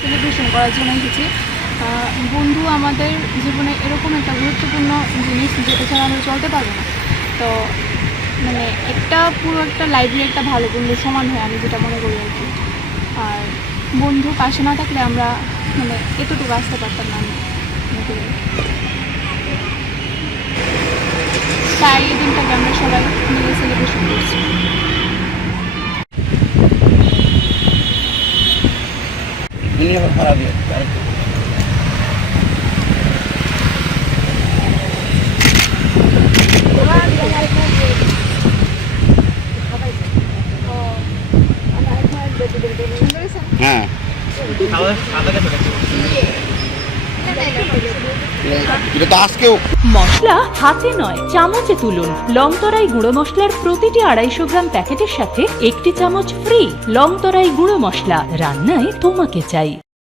Celebration করার জন্য এসেছি। বন্ধু আমাদের জীবনে এরকম একটা গুরুত্বপূর্ণ জিনিস যেটা ছাড়া আমরা চলতে পারবো না। তো মানে একটা পুরো একটা লাইব্রেরি একটা ভালো বন্ধুর সমান হয়, আমি যেটা মনে করি আর কি। আর বন্ধু পাশে না থাকলে আমরা মানে এতটুকু আসতে পারতাম না, আমি মনে করি। তাই এই দিনটাকে আমরা সবাই মিলে সেলিব্রেশন করছি। হ্যাঁ, এটা তো আজকেও মশলা হাতে নয় চামচে তুলুন। লংতরাই গুঁড়ো মশলার প্রতিটি 250 গ্রাম প্যাকেটের সাথে 1টি চামচ ফ্রি। লংতরাই গুঁড়ো মশলা, রান্নায় তোমাকে চাই।